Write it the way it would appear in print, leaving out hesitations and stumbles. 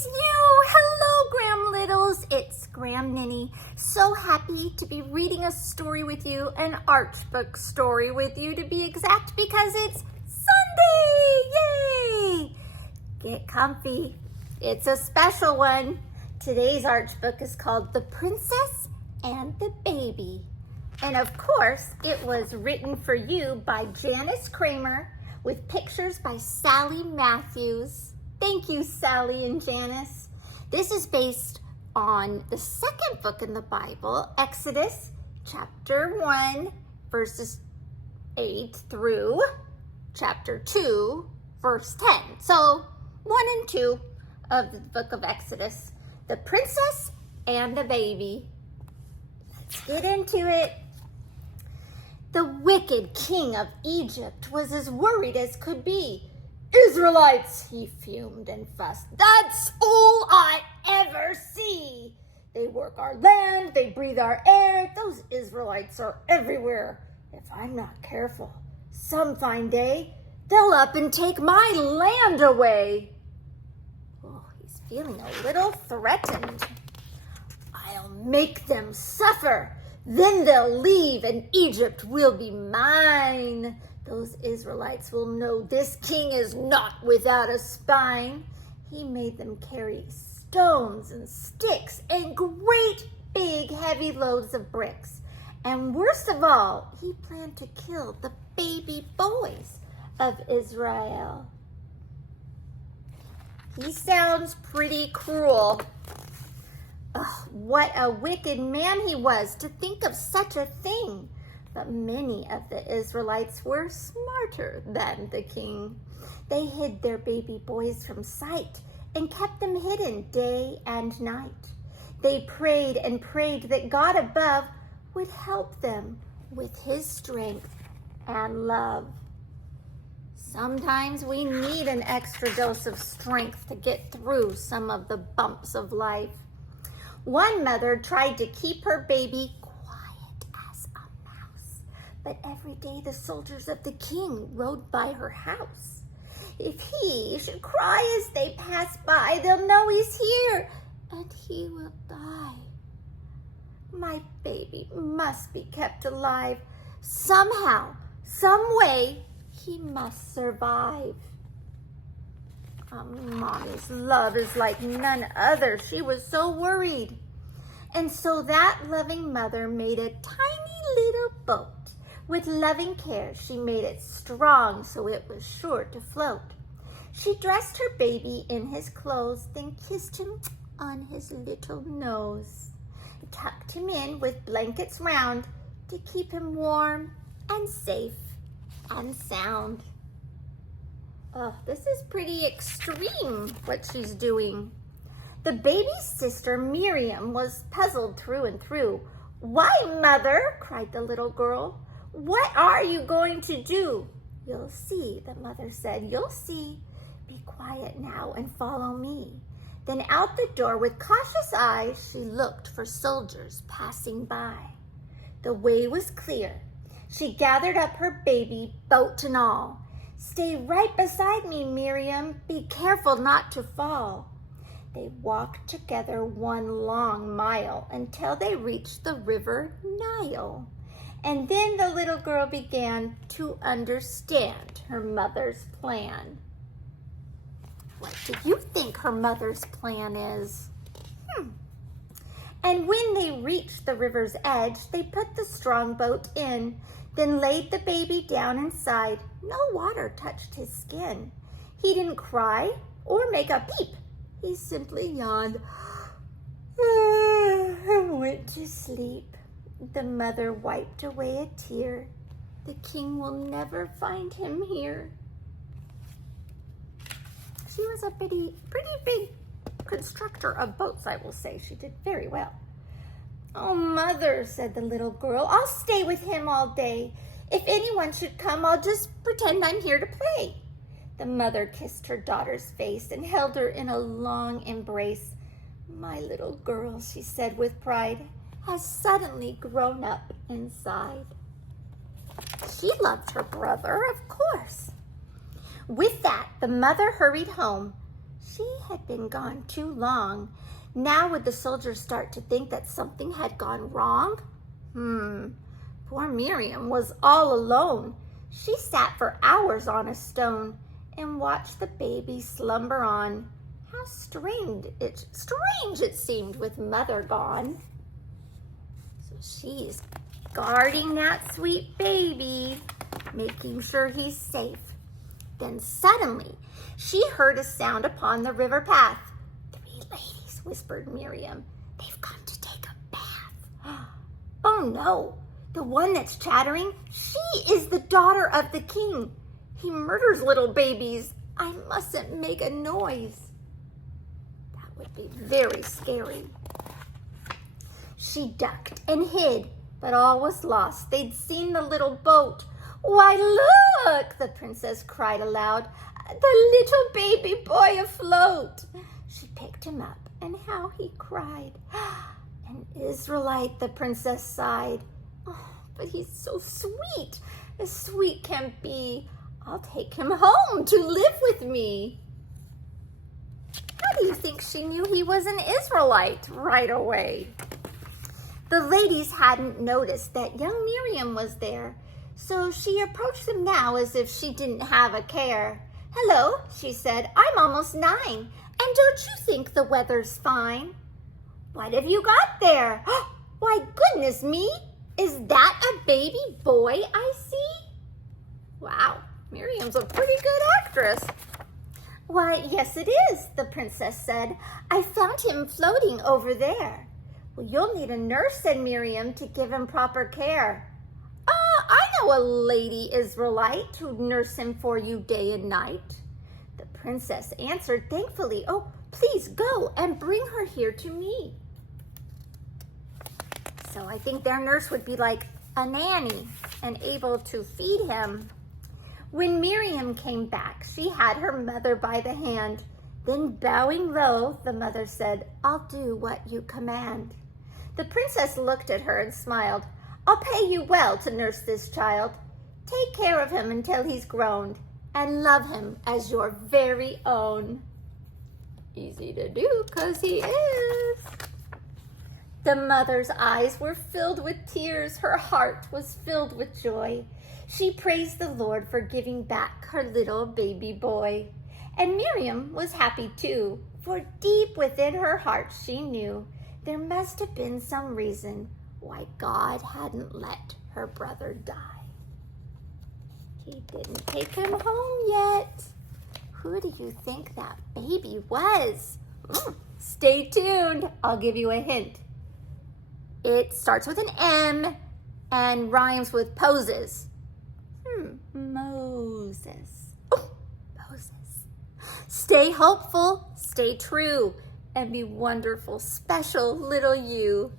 it's you! Hello, Graham Littles. It's Graham Ninny. So happy to be reading a story with you, an art book story with you to be exact, because it's Sunday! Yay! Get comfy. It's a special one. Today's art book is called The Princess and the Baby. And of course, it was written for you by Janice Kramer with pictures by Sally Matthews. Thank you, Sally and Janice. This is based on the second book in the Bible, Exodus chapter 1, verses 8 through chapter 2, verse 10. So 1 and 2 of the book of Exodus, The Princess and the Baby. Let's get into it. The wicked king of Egypt was as worried as could be. Israelites, he fumed and fussed. That's all I ever see. They work our land, they breathe our air. Those Israelites are everywhere. If I'm not careful, some fine day, they'll up and take my land away. Oh, he's feeling a little threatened. I'll make them suffer. Then they'll leave and Egypt will be mine. Those Israelites will know this king is not without a spine. He made them carry stones and sticks and great big heavy loads of bricks. And worst of all, he planned to kill the baby boys of Israel. He sounds pretty cruel. Oh, what a wicked man he was to think of such a thing. But many of the Israelites were smarter than the king. They hid their baby boys from sight and kept them hidden day and night. They prayed and prayed that God above would help them with his strength and love. Sometimes we need an extra dose of strength to get through some of the bumps of life. One mother tried to keep her baby quiet as a mouse, but every day the soldiers of the king rode by her house. If he should cry as they pass by, they'll know he's here, and he will die. My baby must be kept alive. Somehow, some way, he must survive. Mommy's love is like none other. She was so worried. And so that loving mother made a tiny little boat. With loving care, she made it strong so it was sure to float. She dressed her baby in his clothes, then kissed him on his little nose. Tucked him in with blankets round to keep him warm and safe and sound. Oh, this is pretty extreme, what she's doing. The baby's sister, Miriam, was puzzled through and through. Why, mother, cried the little girl, what are you going to do? You'll see, the mother said, you'll see. Be quiet now and follow me. Then out the door with cautious eyes, she looked for soldiers passing by. The way was clear. She gathered up her baby, boat and all. Stay right beside me, Miriam. Be careful not to fall. They walked together 1 long mile until they reached the river Nile. And then the little girl began to understand her mother's plan. What do you think her mother's plan is? And when they reached the river's edge, they put the strong boat in, then laid the baby down inside. No water touched his skin. He didn't cry or make a peep. He simply yawned and went to sleep. The mother wiped away a tear. The king will never find him here. She was a pretty big constructor of boats, I will say. She did very well. Oh, mother, said the little girl, I'll stay with him all day. If anyone should come, I'll just pretend I'm here to play. The mother kissed her daughter's face and held her in a long embrace. My little girl, she said with pride, has suddenly grown up inside. She loved her brother, of course. With that, the mother hurried home. She had been gone too long. Now would the soldiers start to think that something had gone wrong? Poor Miriam was all alone. She sat for hours on a stone and watched the baby slumber on. How strange it seemed with mother gone. So she's guarding that sweet baby, making sure he's safe. Then suddenly she heard a sound upon the river path. 3 ladies, whispered Miriam. They've come to take a bath. Oh no, the one that's chattering, she is the daughter of the king. He murders little babies. I mustn't make a noise. That would be very scary. She ducked and hid, but all was lost. They'd seen the little boat. Why, look, the princess cried aloud, the little baby boy afloat. She picked him up, and how he cried. An Israelite, the princess sighed. Oh, but he's so sweet, as sweet can be. I'll take him home to live with me. How do you think she knew he was an Israelite right away? The ladies hadn't noticed that young Miriam was there, so she approached them now as if she didn't have a care. Hello, she said, I'm almost 9, and don't you think the weather's fine? What have you got there? Why, goodness me, is that a baby boy I see? Wow, Miriam's a pretty good actress. Why, yes it is, the princess said. I found him floating over there. Well, you'll need a nurse, said Miriam, to give him proper care. I know a lady Israelite who'd nurse him for you day and night. The princess answered thankfully, oh, please go and bring her here to me. So I think their nurse would be like a nanny and able to feed him. When Miriam came back, she had her mother by the hand. Then bowing low, the mother said, I'll do what you command. The princess looked at her and smiled. I'll pay you well to nurse this child. Take care of him until he's grown and love him as your very own. Easy to do, 'cause he is. The mother's eyes were filled with tears. Her heart was filled with joy. She praised the Lord for giving back her little baby boy. And Miriam was happy too, for deep within her heart she knew there must have been some reason why God hadn't let her brother die. He didn't take him home yet. Who do you think that baby was? Stay tuned. I'll give you a hint. It starts with an M and rhymes with poses. Moses. Oh, Moses. Stay hopeful, stay true, and be wonderful, special little you.